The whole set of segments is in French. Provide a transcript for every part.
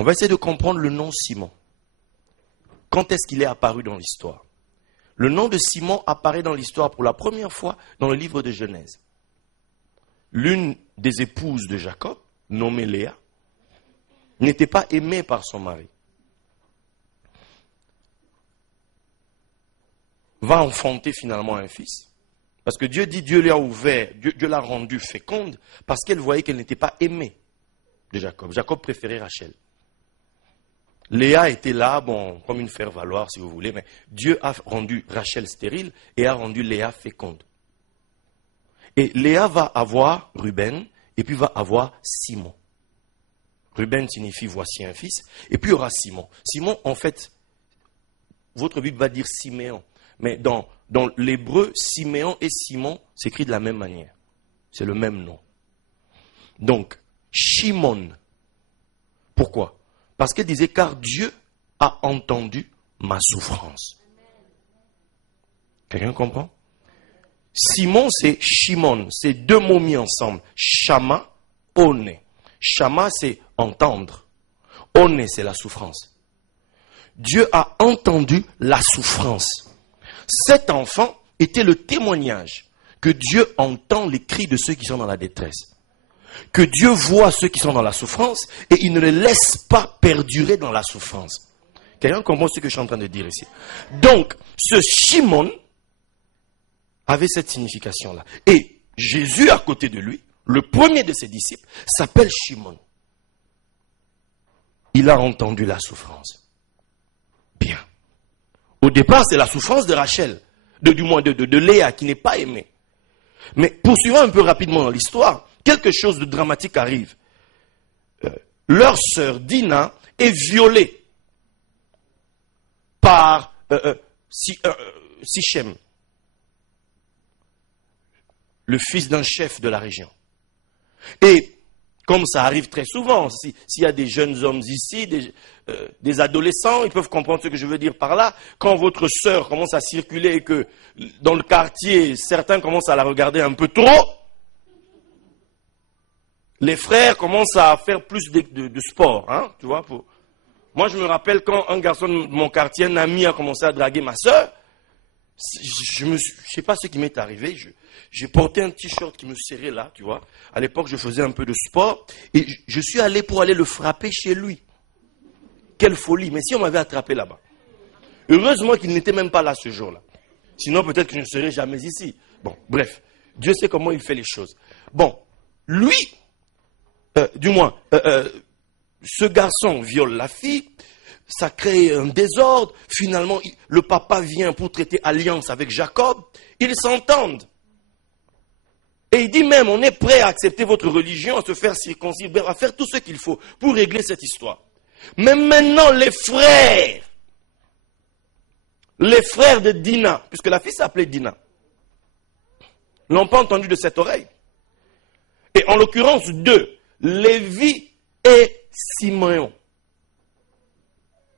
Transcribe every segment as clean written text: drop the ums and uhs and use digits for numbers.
On va essayer de comprendre le nom Simon. Quand est-ce qu'il est apparu dans l'histoire? Le nom de Simon apparaît dans l'histoire pour la première fois dans le livre de Genèse. L'une des épouses de Jacob, nommée Léa, n'était pas aimée par son mari. Va enfanter finalement un fils. Parce que Dieu dit, Dieu lui a ouvert, Dieu l'a rendue féconde, parce qu'elle voyait qu'elle n'était pas aimée de Jacob. Jacob préférait Rachel. Léa était là, bon, comme une faire-valoir si vous voulez, mais Dieu a rendu Rachel stérile et a rendu Léa féconde. Et Léa va avoir Ruben et puis va avoir Simon. Ruben signifie voici un fils, et puis il y aura Simon. Simon, en fait, votre Bible va dire Siméon, mais dans l'hébreu, Siméon et Simon s'écrit de la même manière. C'est le même nom. Donc, Shimon. Pourquoi? Parce qu'elle disait, car Dieu a entendu ma souffrance. Quelqu'un comprend? Simon, c'est Shimon. C'est deux mots mis ensemble. Shama, One. Shama, c'est entendre. One, c'est la souffrance. Dieu a entendu la souffrance. Cet enfant était le témoignage que Dieu entend les cris de ceux qui sont dans la détresse. Que Dieu voit ceux qui sont dans la souffrance et il ne les laisse pas perdurer dans la souffrance. Quelqu'un comprend ce que je suis en train de dire ici? Donc, ce Shimon avait cette signification-là. Et Jésus, à côté de lui, le premier de ses disciples, s'appelle Shimon. Il a entendu la souffrance. Bien. Au départ, c'est la souffrance de Rachel, du moins de Léa, qui n'est pas aimée. Mais poursuivons un peu rapidement dans l'histoire, quelque chose de dramatique arrive. Leur sœur Dina est violée par Sichem, le fils d'un chef de la région. Et comme ça arrive très souvent, s'il y a des jeunes hommes ici, des adolescents, ils peuvent comprendre ce que je veux dire par là. Quand votre sœur commence à circuler et que dans le quartier, certains commencent à la regarder un peu trop, les frères commencent à faire plus de sport. Hein, tu vois, Moi, je me rappelle quand un garçon de mon quartier, un ami, a commencé à draguer ma sœur, je ne sais pas ce qui m'est arrivé. J'ai porté un t-shirt qui me serrait là, tu vois. À l'époque, je faisais un peu de sport. Et je suis allé pour aller le frapper chez lui. Quelle folie. Mais si on m'avait attrapé là-bas. Heureusement qu'il n'était même pas là ce jour-là. Sinon, peut-être que je ne serais jamais ici. Bon, bref. Dieu sait comment il fait les choses. Bon, lui, ce garçon viole la fille. Ça crée un désordre. Finalement, le papa vient pour traiter alliance avec Jacob. Ils s'entendent. Et il dit même, on est prêt à accepter votre religion, à se faire circoncire, à faire tout ce qu'il faut pour régler cette histoire. Mais maintenant, les frères de Dina, puisque la fille s'appelait Dina, n'ont pas entendu de cette oreille. Et en l'occurrence, deux, Lévi et Siméon.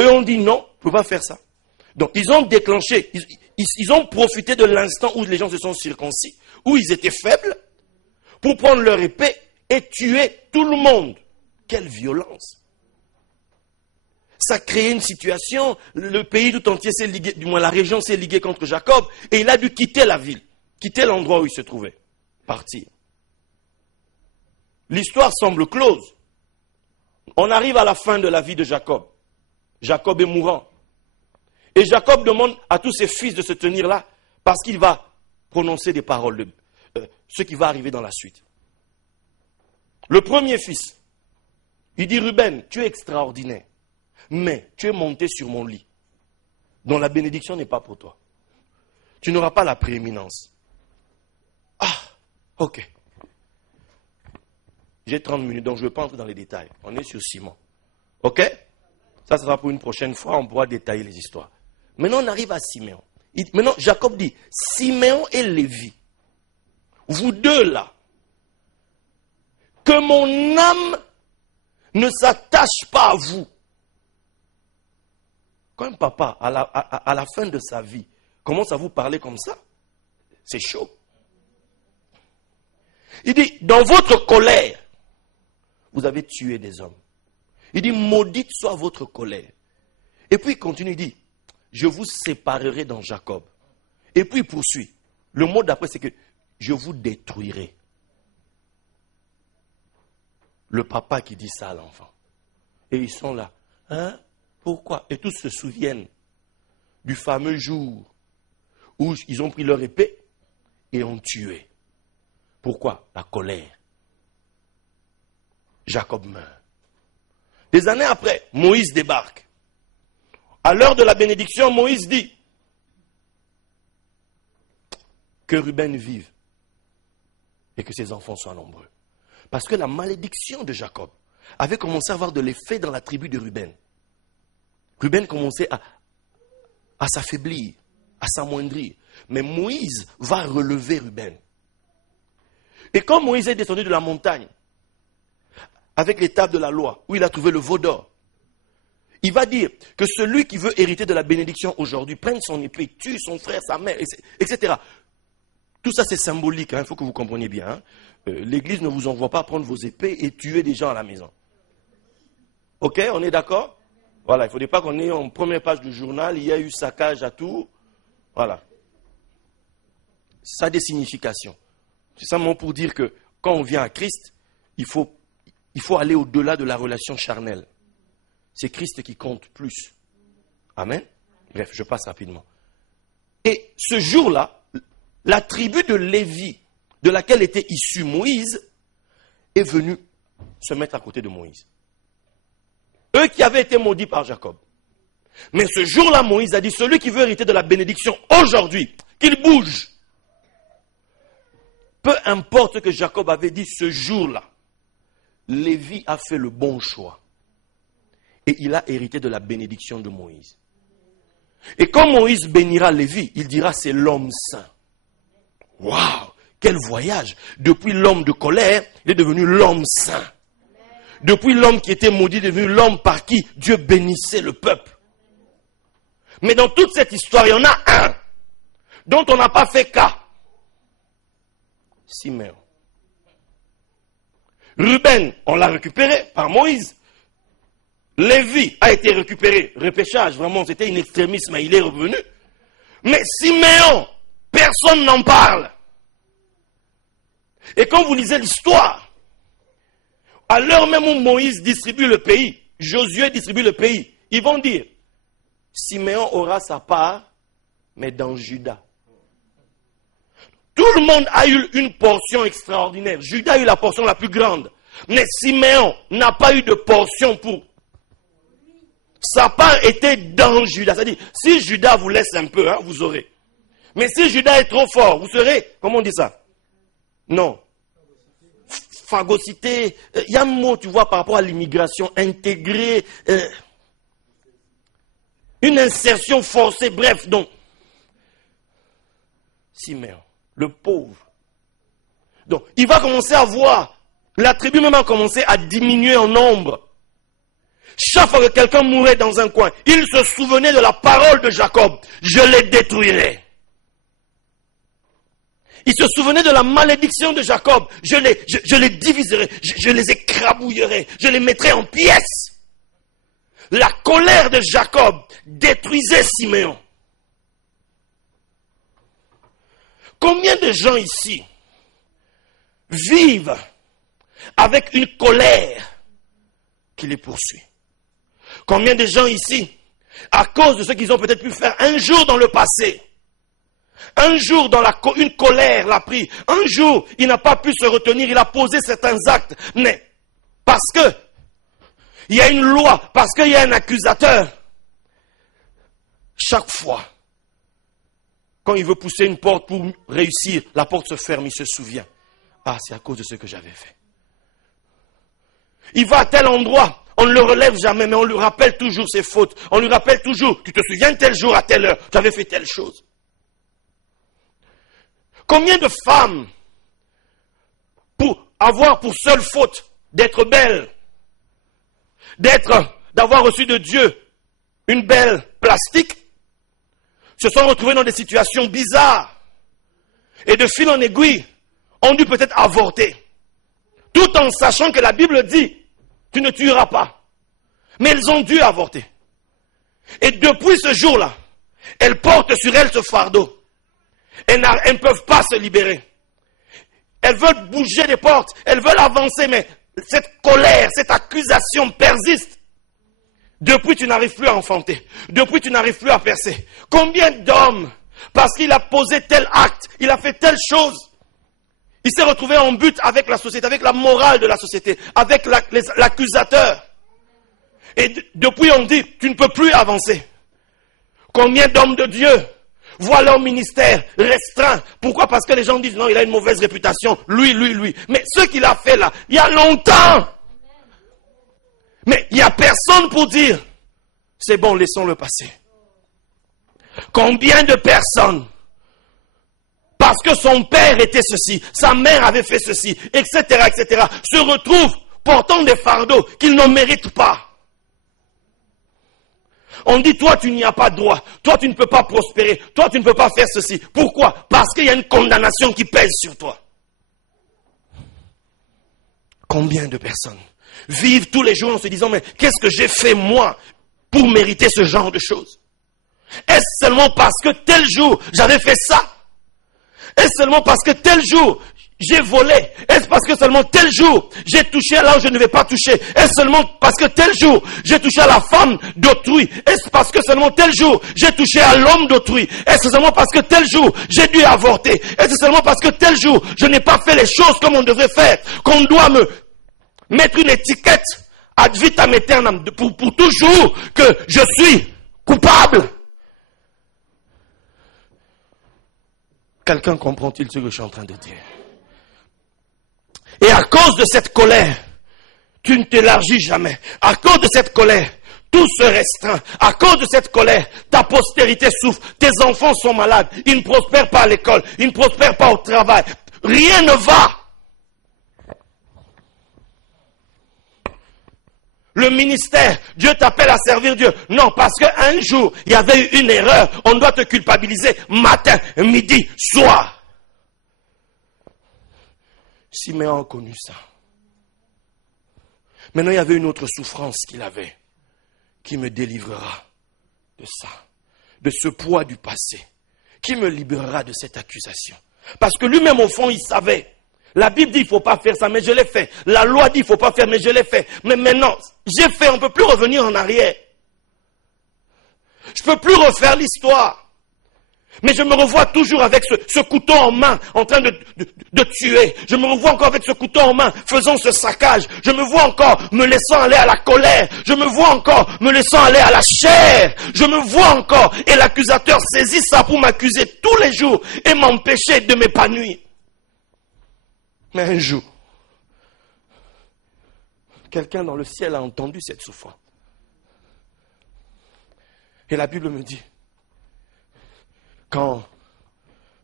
Eux ont dit non, on ne peut pas faire ça. Donc ils ont déclenché, ils ont profité de l'instant où les gens se sont circoncis, où ils étaient faibles, pour prendre leur épée et tuer tout le monde. Quelle violence! Ça a créé une situation, le pays tout entier s'est ligué, du moins la région s'est liguée contre Jacob, et il a dû quitter la ville, quitter l'endroit où il se trouvait, partir. L'histoire semble close. On arrive à la fin de la vie de Jacob. Jacob est mourant. Et Jacob demande à tous ses fils de se tenir là, parce qu'il va prononcer des paroles, ce qui va arriver dans la suite. Le premier fils, il dit, Ruben, tu es extraordinaire, mais tu es monté sur mon lit, dont la bénédiction n'est pas pour toi. Tu n'auras pas la prééminence. Ah, ok. J'ai 30 minutes, donc je ne vais pas entrer dans les détails. On est sur Simon. Ok? Ça sera pour une prochaine fois, on pourra détailler les histoires. Maintenant, on arrive à Siméon. Maintenant, Jacob dit, Siméon et Lévi, vous deux là, que mon âme ne s'attache pas à vous. Quand un papa, à la fin de sa vie, commence à vous parler comme ça, c'est chaud. Il dit, dans votre colère, vous avez tué des hommes. Il dit, maudite soit votre colère. Et puis il continue, il dit, je vous séparerai dans Jacob. Et puis il poursuit. Le mot d'après, c'est que je vous détruirai. Le papa qui dit ça à l'enfant. Et ils sont là. Hein? Pourquoi? Et tous se souviennent du fameux jour où ils ont pris leur épée et ont tué. Pourquoi? La colère. Jacob meurt. Des années après, Moïse débarque. À l'heure de la bénédiction, Moïse dit que Ruben vive et que ses enfants soient nombreux. Parce que la malédiction de Jacob avait commencé à avoir de l'effet dans la tribu de Ruben. Ruben commençait à s'affaiblir, à s'amoindrir. Mais Moïse va relever Ruben. Et quand Moïse est descendu de la montagne, avec les tables de la loi, où il a trouvé le veau d'or, il va dire que celui qui veut hériter de la bénédiction aujourd'hui, prenne son épée, tue son frère, sa mère, etc. Tout ça c'est symbolique, il faut que vous compreniez bien. Hein. L'église ne vous envoie pas prendre vos épées et tuer des gens à la maison. Ok, on est d'accord? Voilà, il ne faudrait pas qu'on ait en première page du journal, il y a eu saccage à tout. Voilà. Ça a des significations. C'est simplement pour dire que quand on vient à Christ, il faut aller au-delà de la relation charnelle. C'est Christ qui compte plus. Amen. Bref, je passe rapidement. Et ce jour-là, la tribu de Lévi, de laquelle était issu Moïse, est venue se mettre à côté de Moïse. Eux qui avaient été maudits par Jacob. Mais ce jour-là, Moïse a dit, celui qui veut hériter de la bénédiction aujourd'hui, qu'il bouge. Peu importe ce que Jacob avait dit ce jour-là, Lévi a fait le bon choix. Et il a hérité de la bénédiction de Moïse. Et quand Moïse bénira Lévi, il dira c'est l'homme saint. Waouh, quel voyage! Depuis l'homme de colère, il est devenu l'homme saint. Depuis l'homme qui était maudit, il est devenu l'homme par qui Dieu bénissait le peuple. Mais dans toute cette histoire, il y en a un dont on n'a pas fait cas. Siméon. Ruben, on l'a récupéré par Moïse. Lévi a été récupéré, repêchage, vraiment c'était une extrémisme, mais il est revenu. Mais Siméon, personne n'en parle. Et quand vous lisez l'histoire, à l'heure même où Moïse distribue le pays, Josué distribue le pays, ils vont dire, Siméon aura sa part, mais dans Juda. Tout le monde a eu une portion extraordinaire. Juda a eu la portion la plus grande. Mais Siméon n'a pas eu de portion pour. Sa part était dans Juda. C'est-à-dire, si Juda vous laisse un peu, hein, vous aurez. Mais si Juda est trop fort, vous serez, comment on dit ça? Non. Phagocyté. Il y a un mot, tu vois, par rapport à l'immigration, intégrée. Une insertion forcée, bref, donc. Siméon, le pauvre. Donc, il va commencer à voir. La tribu même a commencé à diminuer en nombre. Chaque fois que quelqu'un mourait dans un coin, il se souvenait de la parole de Jacob. Je les détruirai. Il se souvenait de la malédiction de Jacob. Je les diviserai. Je les écrabouillerai. Je les mettrai en pièces. La colère de Jacob détruisait Siméon. Combien de gens ici vivent avec une colère qui les poursuit? Combien de gens ici, à cause de ce qu'ils ont peut-être pu faire un jour dans le passé, un jour dans une colère l'a pris, un jour il n'a pas pu se retenir, il a posé certains actes, mais parce que il y a une loi, parce qu'il y a un accusateur, chaque fois, quand il veut pousser une porte pour réussir, la porte se ferme, il se souvient. Ah, c'est à cause de ce que j'avais fait. Il va à tel endroit, on ne le relève jamais, mais on lui rappelle toujours ses fautes. On lui rappelle toujours, tu te souviens tel jour à telle heure, tu avais fait telle chose. Combien de femmes, pour avoir pour seule faute d'être belle, d'avoir reçu de Dieu une belle plastique, se sont retrouvées dans des situations bizarres. Et de fil en aiguille, ont dû peut-être avorter. Tout en sachant que la Bible dit, tu ne tueras pas. Mais elles ont dû avorter. Et depuis ce jour-là, elles portent sur elles ce fardeau. Elles ne peuvent pas se libérer. Elles veulent bouger des portes, elles veulent avancer, mais cette colère, cette accusation persiste. Depuis, tu n'arrives plus à enfanter. Depuis, tu n'arrives plus à percer. Combien d'hommes, parce qu'il a posé tel acte, il a fait telle chose, il s'est retrouvé en but avec la société, avec la morale de la société, avec l'accusateur. Et depuis, on dit, tu ne peux plus avancer. Combien d'hommes de Dieu voient leur ministère restreint. Pourquoi? Parce que les gens disent, non, il a une mauvaise réputation. Lui. Mais ce qu'il a fait là, il y a longtemps. Mais il n'y a personne pour dire, c'est bon, laissons-le passer. Combien de personnes, parce que son père était ceci, sa mère avait fait ceci, etc., se retrouvent portant des fardeaux qu'ils ne méritent pas. On dit, toi, tu n'y as pas droit. Toi, tu ne peux pas prospérer. Toi, tu ne peux pas faire ceci. Pourquoi? Parce qu'il y a une condamnation qui pèse sur toi. Combien de personnes vivent tous les jours en se disant, mais qu'est-ce que j'ai fait, moi, pour mériter ce genre de choses? Est-ce seulement parce que tel jour, j'avais fait ça? Est-ce seulement parce que tel jour, j'ai volé? Est-ce parce que seulement tel jour, j'ai touché là où je ne vais pas toucher? Est-ce seulement parce que tel jour, j'ai touché à la femme d'autrui? Est-ce parce que seulement tel jour, j'ai touché à l'homme d'autrui? Est-ce seulement parce que tel jour, j'ai dû avorter? Est-ce seulement parce que tel jour, je n'ai pas fait les choses comme on devrait faire, qu'on doit me mettre une étiquette ad vitam aeternam pour toujours que je suis coupable? Quelqu'un comprend-il ce que je suis en train de dire? Et à cause de cette colère, tu ne t'élargis jamais. À cause de cette colère, tout se restreint. À cause de cette colère, ta postérité souffre. Tes enfants sont malades. Ils ne prospèrent pas à l'école. Ils ne prospèrent pas au travail. Rien ne va. Le ministère, Dieu t'appelle à servir Dieu. Non, parce qu'un jour, il y avait eu une erreur. On doit te culpabiliser matin, midi, soir. Siméon a connu ça. Maintenant, il y avait une autre souffrance qu'il avait, qui me délivrera de ça, de ce poids du passé, qui me libérera de cette accusation. Parce que lui-même, au fond, il savait. La Bible dit, il ne faut pas faire ça, mais je l'ai fait. La loi dit, il ne faut pas faire, mais je l'ai fait. Mais maintenant, j'ai fait, on ne peut plus revenir en arrière. Je ne peux plus refaire l'histoire. Mais je me revois toujours avec ce couteau en main, en train de tuer. Je me revois encore avec ce couteau en main, faisant ce saccage. Je me vois encore me laissant aller à la colère. Je me vois encore me laissant aller à la chair. Je me vois encore, et l'accusateur saisit ça pour m'accuser tous les jours et m'empêcher de m'épanouir. Mais un jour, quelqu'un dans le ciel a entendu cette souffrance. Et la Bible me dit, quand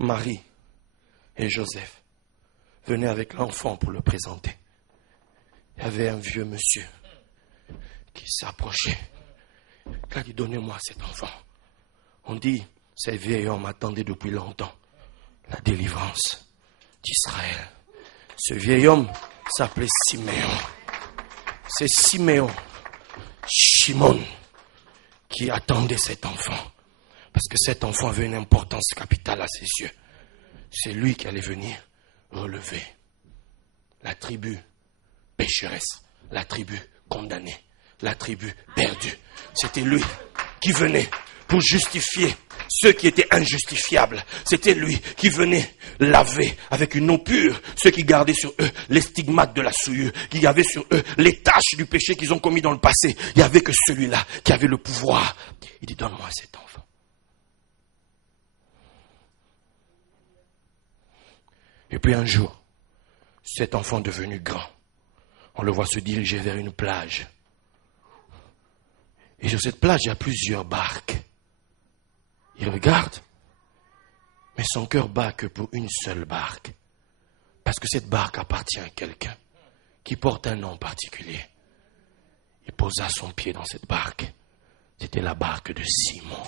Marie et Joseph venaient avec l'enfant pour le présenter, il y avait un vieux monsieur qui s'approchait. Il a dit, donnez-moi cet enfant. On dit, ces vieil homme attendait depuis longtemps la délivrance d'Israël. Ce vieil homme s'appelait Siméon. C'est Siméon, Shimon, qui attendait cet enfant. Parce que cet enfant avait une importance capitale à ses yeux. C'est lui qui allait venir relever la tribu pécheresse, la tribu condamnée, la tribu perdue. C'était lui qui venait pour justifier ceux qui étaient injustifiables. C'était lui qui venait laver avec une eau pure ceux qui gardaient sur eux les stigmates de la souillure, qui avaient sur eux les taches du péché qu'ils ont commis dans le passé. Il n'y avait que celui-là qui avait le pouvoir. Il dit, donne-moi cet enfant. Et puis un jour, cet enfant devenu grand, on le voit se diriger vers une plage. Et sur cette plage, il y a plusieurs barques. Il regarde, mais son cœur bat que pour une seule barque. Parce que cette barque appartient à quelqu'un qui porte un nom particulier. Il posa son pied dans cette barque. C'était la barque de Simon.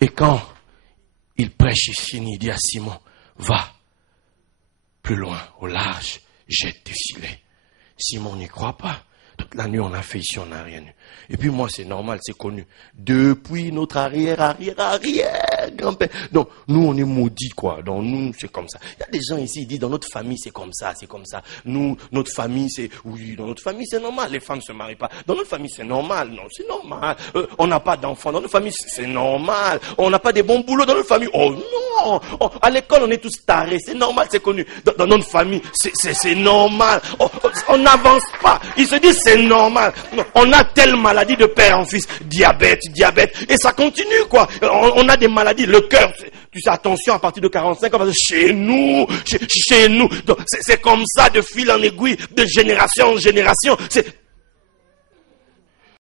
Et quand il prêche et finit, il dit à Simon, va plus loin, au large, jette tes filets. Simon n'y croit pas. la nuit, on a fait ici, on n'a rien eu. Et puis moi, c'est normal, c'est connu. Depuis notre arrière-grand-père. Donc, nous, on est maudits, quoi. Donc, nous, c'est comme ça. Il y a des gens ici, ils disent, dans notre famille, c'est comme ça, c'est comme ça. Nous, notre famille, c'est... Oui, dans notre famille, c'est normal. Les femmes ne se marient pas. Dans notre famille, c'est normal. Non, c'est normal. On n'a pas d'enfants. Dans notre famille, c'est normal. On n'a pas des bons boulots dans notre famille. Oh non. À l'école, on est tous tarés. C'est normal, c'est connu. Dans notre famille, c'est normal. On n'avance pas. Ils se disent, c'est normal. Non, on a telle maladie de père en fils. Diabète. Et ça continue, quoi. On a des maladies. Le cœur, tu sais, attention, à partir de 45 ans, parce que chez nous. Donc, c'est comme ça, de fil en aiguille, de génération en génération.